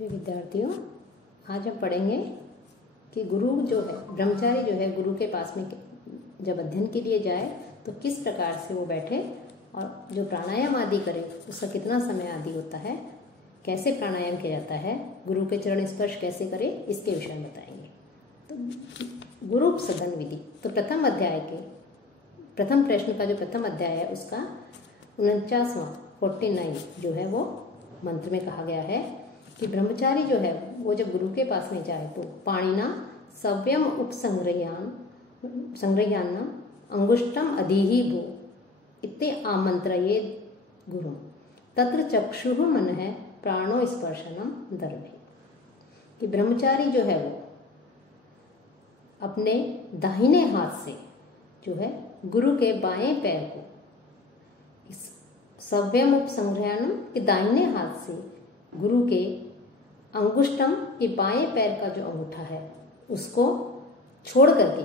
प्रिय विद्यार्थियों, आज हम पढ़ेंगे कि गुरु जो है, ब्रह्मचारी जो है, गुरु के पास में जब अध्ययन के लिए जाए तो किस प्रकार से वो बैठे और जो प्राणायाम आदि करे उसका कितना समय आदि होता है, कैसे प्राणायाम किया जाता है, गुरु के चरण स्पर्श कैसे करे, इसके विषय में बताएंगे। तो गुरु सदन विधि, तो प्रथम अध्याय के प्रथम प्रश्न का जो प्रथम अध्याय है उसका 49 जो है वो मंत्र में कहा गया है कि ब्रह्मचारी जो है वो जब गुरु के पास में जाए तो पाणिना सव्यम संग्रह्यान अंगुष्टम अधीहि भो इत्ते आमंत्रये गुरु तत्र चक्षुः मनः प्राणो स्पर्शनम दर्भे। कि ब्रह्मचारी जो है वो अपने दाहिने हाथ से जो है गुरु के बाएं पैर को सव्यम उपसंग्रहणम के दाहिने हाथ से गुरु के अंगुष्टम के बाएं पैर का जो अंगूठा है उसको छोड़ करके,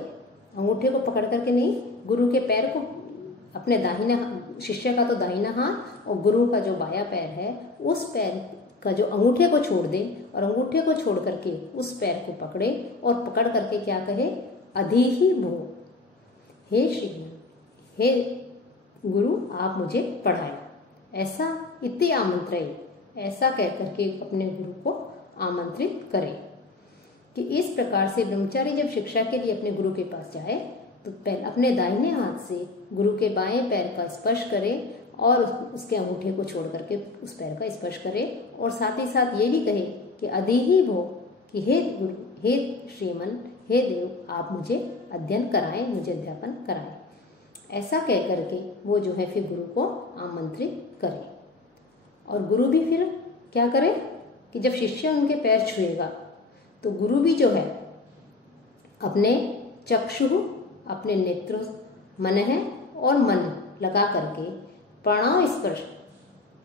अंगूठे को पकड़ करके नहीं, गुरु के पैर को अपने दाहिने, शिष्य का तो दाहिना हाथ और गुरु का जो बायां पैर है उस पैर का जो अंगूठे को छोड़ दे और अंगूठे को छोड़ करके उस पैर को पकड़े और पकड़ करके क्या कहे, अधीहि भो, हे श्री, हे गुरु आप मुझे पढ़ाए, ऐसा इति आमंत्रण, ऐसा कह करके अपने गुरु को आमंत्रित करें। कि इस प्रकार से ब्रह्मचारी जब शिक्षा के लिए अपने गुरु के पास जाए तो पहले अपने दाहिने हाथ से गुरु के बाएं पैर का स्पर्श करे और उसके अंगूठे को छोड़ करके उस पैर का स्पर्श करे और साथ ही साथ ये भी कहे कि अधीहि भो, कि हे गुरु, हे श्रीमन, हे देव आप मुझे अध्ययन कराएं, मुझे अध्यापन कराएं। ऐसा कह करके वो जो है फिर गुरु को आमंत्रित करे। और गुरु भी फिर क्या करे कि जब शिष्य उनके पैर छुएगा तो गुरु भी जो है अपने चक्षु, अपने नेत्र, मन है और मन लगा करके प्राणाव स्पर्श,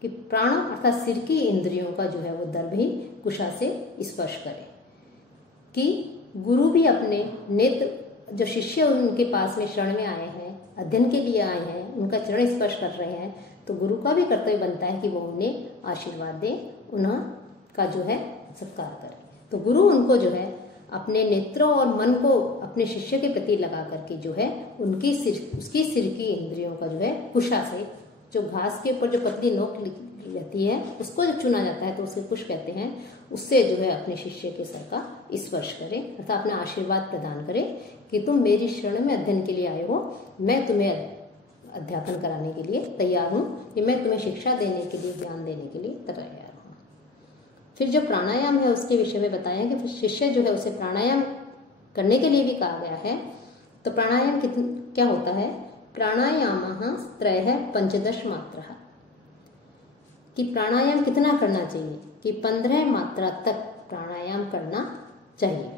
कि प्राण अर्थात सिर की इंद्रियों का जो है वो दर्भी कुशा से स्पर्श करे। कि गुरु भी अपने नेत्र, जो शिष्य उनके पास में शरण में आए हैं, अध्ययन के लिए आए हैं, उनका चरण स्पर्श कर रहे हैं, तो गुरु का भी कर्तव्य बनता है कि वो उन्हें आशीर्वाद दे, उन्हें का जो है सत्कार करे। तो गुरु उनको जो है अपने नेत्रों और मन को अपने शिष्य के प्रति लगा करके जो है उसकी सिर की इंद्रियों का जो है कुशा से, जो घास के ऊपर जो पतली नोक रहती है उसको जब चुना जाता है तो उसे कुश कहते हैं, उससे जो है अपने शिष्य के सर का स्पर्श करे अर्थात अपना आशीर्वाद प्रदान करे कि तुम मेरी शरण में अध्ययन के लिए आए हो, मैं तुम्हें अध्यापन कराने के लिए तैयार हूँ, कि मैं तुम्हें शिक्षा देने के लिए, ज्ञान देने के लिए तैयार हूँ। फिर जो प्राणायाम है उसके विषय में बताया कि फिर शिष्य जो है उसे प्राणायाम करने के लिए भी कहा गया है। तो प्राणायाम क्या होता है, प्राणायाम त्रयः 15 मात्रा, कि प्राणायाम कितना करना चाहिए, कि 15 मात्रा तक प्राणायाम करना चाहिए।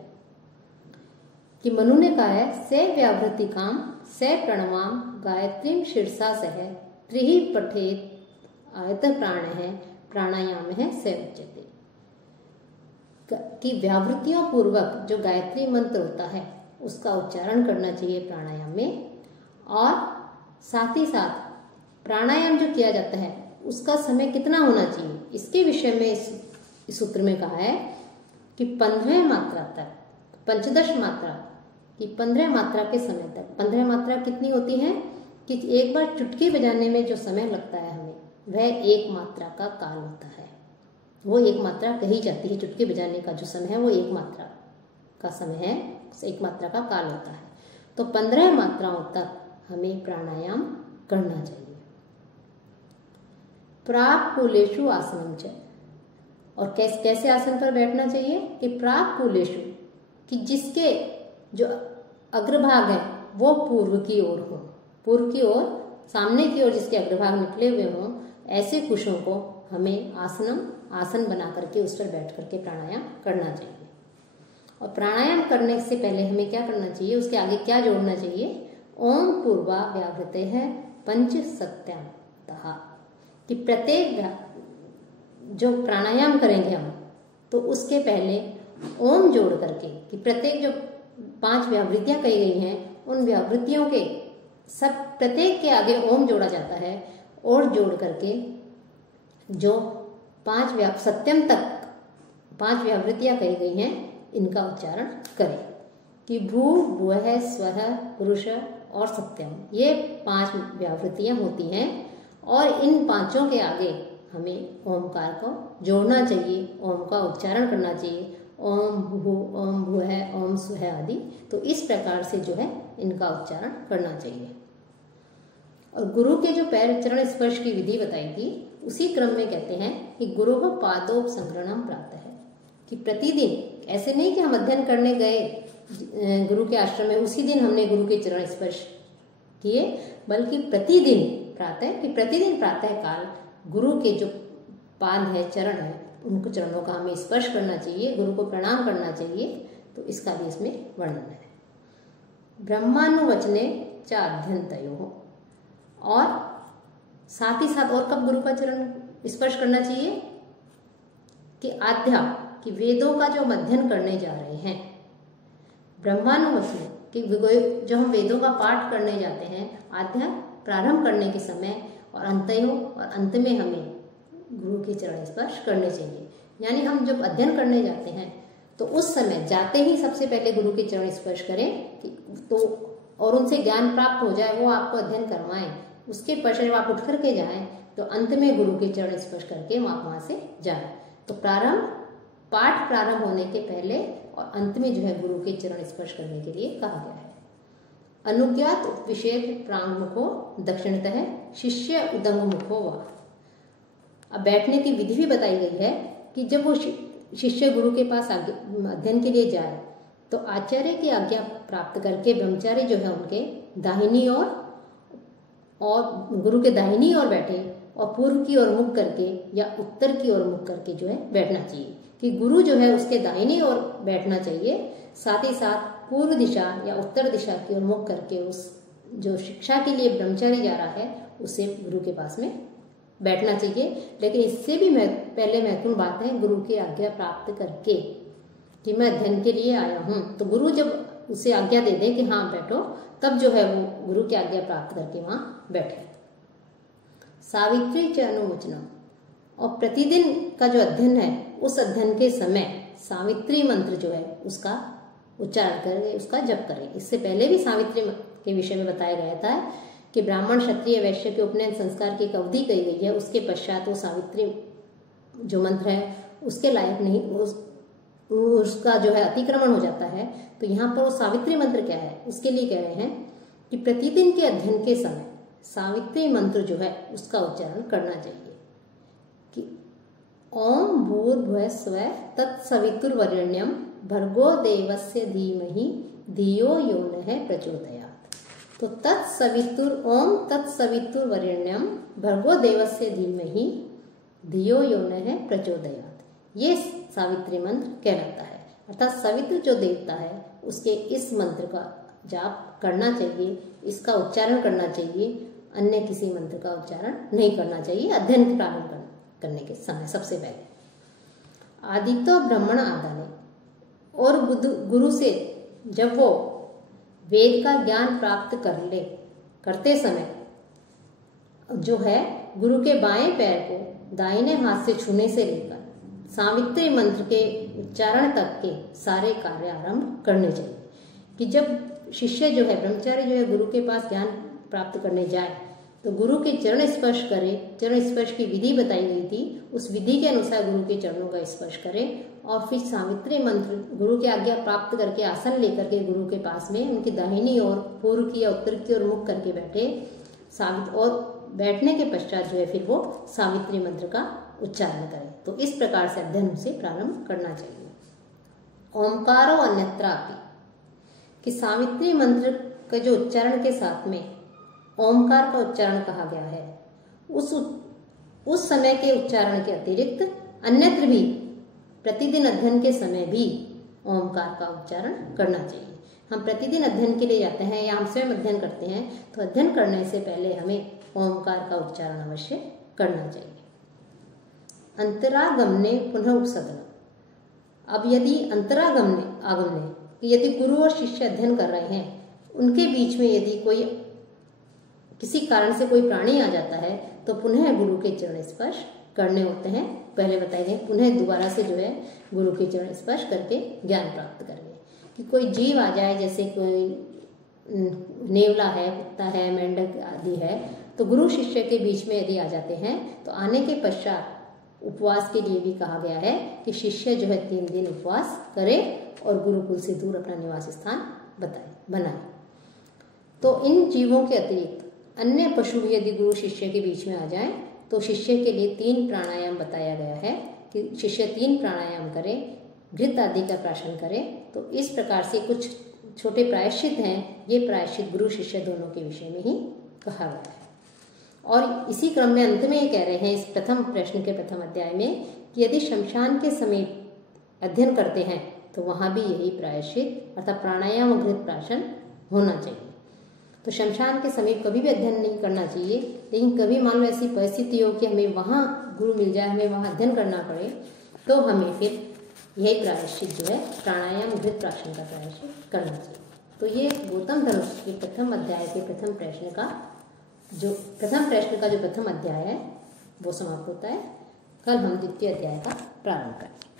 कि मनु ने कहा है से व्यावृत्तिकाम से प्रणवाम गायत्री शीर्षा सह त्रिहि पठेत आयत प्राण है प्राणायाम है से उच्यते। कि व्यावृत्तियों पूर्वक जो गायत्री मंत्र होता है उसका उच्चारण करना चाहिए प्राणायाम में, और साथ ही साथ प्राणायाम जो किया जाता है उसका समय कितना होना चाहिए, इसके विषय में इस सूत्र में कहा है कि 15 मात्रा तक, 15 मात्रा, कि 15 मात्रा के समय तक। 15 मात्रा कितनी होती है कि एक बार चुटकी बजाने में जो समय लगता है हमें, वह 1 मात्रा का काल होता है। वो 1 मात्रा कही जाती है, चुटकी बजाने का जो समय है वो 1 मात्रा का समय है, 1 मात्रा का काल होता है। तो 15 मात्राओं तक हमें प्राणायाम करना चाहिए। प्राक कूलेशु आसनम च, और कैसे आसन पर बैठना चाहिए, कि प्राक कूलेशु, कि जिसके जो अग्रभाग है वो पूर्व की ओर हो, पूर्व की ओर, सामने की ओर जिसके अग्रभाग निकले हुए हों, ऐसे कुशों को हमें आसन बना करके उस पर बैठ करके प्राणायाम करना चाहिए। और प्राणायाम करने से पहले हमें क्या करना चाहिए, उसके आगे क्या जोड़ना चाहिए, ओम पूर्वा व्यावृते है पंच सत्यान्तः, कि प्रत्येक जो प्राणायाम करेंगे हम तो उसके पहले ओम जोड़ करके, कि प्रत्येक जो 5 व्यावृत्तियां कही गई हैं उन व्यावृत्तियों के सब प्रत्येक के आगे ओम जोड़ा जाता है, और जोड़ करके जो 5 सत्यम तक 5 व्यावृत्तियां कही गई हैं, इनका उच्चारण करें कि भू, भुवः, स्वः, पुरुष और सत्यम, ये 5 व्यावृत्तियां होती हैं और इन 5 के आगे हमें ओमकार को जोड़ना चाहिए, ओम का उच्चारण करना चाहिए, ओम भू, ओम भुवः, ओम स्वः आदि। तो इस प्रकार से जो है इनका उच्चारण करना चाहिए। और गुरु के जो पैर चरण स्पर्श की विधि बताई थी, उसी क्रम में कहते हैं कि गुरु को पादोपसंकरणम प्रातः है, कि प्रतिदिन, ऐसे नहीं कि हम अध्ययन करने गए गुरु के आश्रम में उसी दिन हमने गुरु के चरण स्पर्श किए, बल्कि प्रतिदिन प्रातः, कि प्रतिदिन प्रातः काल गुरु के जो पाद है, चरण है, उनको चरणों का हमें स्पर्श करना चाहिए, गुरु को प्रणाम करना चाहिए। तो इसका भी इसमें वर्णन है। ब्रह्मानुवचने च अध्ययनतयो, और साथ ही साथ और कब गुरु का चरण स्पर्श करना चाहिए कि आध्या, कि वेदों का जो हम अध्ययन करने जा रहे हैं, ब्रह्मानुवचने, कि जो हम वेदों का पाठ करने जाते हैं, आध्या प्रारंभ करने के समय और अंतयो, और अंत में हमें गुरु के चरण स्पर्श करने चाहिए। यानी हम जब अध्ययन करने जाते हैं तो उस समय जाते ही सबसे पहले गुरु के चरण स्पर्श करें कि तो, और उनसे ज्ञान प्राप्त हो जाए, वो आपको अध्ययन करवाएं। उसके पश्चात जब आप उठ करके जाएं तो अंत में गुरु के चरण स्पर्श करके आप वहां से जाएं। तो पाठ प्रारंभ होने के पहले और अंत में जो है गुरु के चरण स्पर्श करने के लिए कहा गया है। अनुज्ञात उपविशेद प्रांगमुखो दक्षिणतः शिष्य उदंगमुखो वा। अब बैठने की विधि भी बताई गई है कि जब वो शिष्य गुरु के पास अध्ययन के लिए जाए तो आचार्य की आज्ञा प्राप्त करके ब्रह्मचारी जो है उनके दाहिनी ओर और गुरु के दाहिनी ओर बैठे, और पूर्व की ओर मुख करके या उत्तर की ओर मुख करके जो है बैठना चाहिए, कि गुरु जो है उसके दाहिनी ओर बैठना चाहिए, साथ ही साथ पूर्व दिशा या उत्तर दिशा की ओर मुख करके उस जो शिक्षा के लिए ब्रह्मचारी जा रहा है उसे गुरु के पास में बैठना चाहिए। लेकिन इससे भी पहले महत्वपूर्ण बात है गुरु की आज्ञा प्राप्त करके कि मैं अध्ययन के लिए आया हूँ, तो गुरु जब उसे आज्ञा दे दे कि हाँ बैठो, तब जो है वो गुरु की आज्ञा प्राप्त करके वहाँ बैठे। सावित्री च अनुवचनम, और प्रतिदिन का जो अध्ययन है उस अध्ययन के समय सावित्री मंत्र जो है उसका उच्चारण करेंगे, उसका जप करेंगे। इससे पहले भी सावित्री के विषय में बताया गया था कि ब्राह्मण, क्षत्रिय, वैश्य के उपनयन संस्कार की एक अवधि कही गई है, उसके पश्चात वो सावित्री जो मंत्र है उसके लायक नहीं, उसका जो है अतिक्रमण हो जाता है। तो यहाँ पर वो सावित्री मंत्र क्या है उसके लिए कह रहे हैं कि प्रतिदिन के अध्ययन के समय सावित्री मंत्र जो है उसका उच्चारण करना चाहिए कि ओम भूर्भुवः स्वः तत्सवितुर्वरेण्यं भर्गो देवस्य धीमहि धियो यो नः प्रचोदयात्। तो तत्सवितुर, ओम तत्सवितुर्वरेण्यं भर्गो देवस्य धीमहि धियो यो नः प्रचोदयात्, ये सावित्री मंत्र कहलाता है। अर्थात सवित्र जो देवता है उसके इस मंत्र का जाप करना चाहिए, इसका उच्चारण करना चाहिए, अन्य किसी मंत्र का उच्चारण नहीं करना चाहिए अध्ययन प्रारंभ करने के समय। सबसे पहले आदित्य ब्राह्मण आदाने, और गुरु से जब वो वेद का ज्ञान प्राप्त करते समय जो है गुरु के बाएं पैर को दाहिने हाथ से छूने से लेकर सावित्री मंत्र के उच्चारण तक के सारे कार्य आरंभ करने चाहिए। कि जब शिष्य जो है, ब्रह्मचारी जो है गुरु के पास ज्ञान प्राप्त करने जाए तो गुरु के चरण स्पर्श करे। चरण स्पर्श की विधि बताई गई थी, उस विधि के अनुसार गुरु के चरणों का स्पर्श करें और फिर सावित्री मंत्र गुरु की आज्ञा प्राप्त करके आसन लेकर के गुरु के पास में उनकी दाहिनी ओर, पूर्व की या उत्तर की ओर मुख करके बैठे। और बैठने के पश्चात जो है फिर वो सावित्री मंत्र का उच्चारण करें। तो इस प्रकार से अध्ययन से प्रारंभ करना चाहिए। ओंकारो अन्यत्रापि, कि सावित्री मंत्र के जो उच्चारण के साथ में ओंकार का उच्चारण कहा गया है, उस समय के उच्चारण के अतिरिक्त अन्यत्र भी प्रतिदिन अध्ययन के समय भी ओंकार का उच्चारण करना चाहिए। हम प्रतिदिन अध्ययन के लिए जाते हैं या हम स्वयं अध्ययन करते हैं तो अध्ययन करने से पहले हमें ओंकार का उच्चारण अवश्य करना चाहिए। अंतरागमने पुनः उपसदन, अब यदि आगमने यदि गुरु और शिष्य अध्ययन कर रहे हैं, उनके बीच में यदि किसी कारण से कोई प्राणी आ जाता है तो पुनः गुरु के चरण स्पर्श करने होते हैं, पहले बताए गए, पुनः दोबारा से जो है गुरु के चरण स्पर्श करके ज्ञान प्राप्त करेंगे। कि कोई जीव आ जाए, जैसे कोई नेवला है, कुत्ता है, मेंढक आदि है, तो गुरु शिष्य के बीच में यदि आ जाते हैं तो आने के पश्चात उपवास के लिए भी कहा गया है कि शिष्य जो है 3 दिन उपवास करे और गुरुकुल से दूर अपना निवास स्थान बनाए। तो इन जीवों के अतिरिक्त अन्य पशु भी यदि गुरु शिष्य के बीच में आ जाए तो शिष्य के लिए 3 प्राणायाम बताया गया है कि शिष्य 3 प्राणायाम करे, घृत आदि का प्राशन करे। तो इस प्रकार से कुछ छोटे प्रायश्चित हैं, ये प्रायश्चित गुरु शिष्य दोनों के विषय में ही कहा गया है। और इसी क्रम में अंत में ये कह रहे हैं इस प्रथम प्रश्न के प्रथम अध्याय में कि यदि शमशान के समीप अध्ययन करते हैं तो वहाँ भी यही प्रायश्चित अर्थात प्राणायाम और घृत प्राशन होना चाहिए। तो शमशान के समीप कभी भी अध्ययन नहीं करना चाहिए, लेकिन कभी मान लो ऐसी परिस्थिति हो कि हमें वहाँ गुरु मिल जाए, हमें वहाँ अध्ययन करना पड़े, तो हमें फिर यही प्रायश्चित जो है प्राणायाम घृत प्राशन का प्रायश्चित करना चाहिए। तो ये गौतम धनुष के प्रथम अध्याय के प्रथम प्रश्न का जो प्रथम अध्याय है वो समाप्त होता है। कल हम द्वितीय अध्याय का प्रारंभ करेंगे।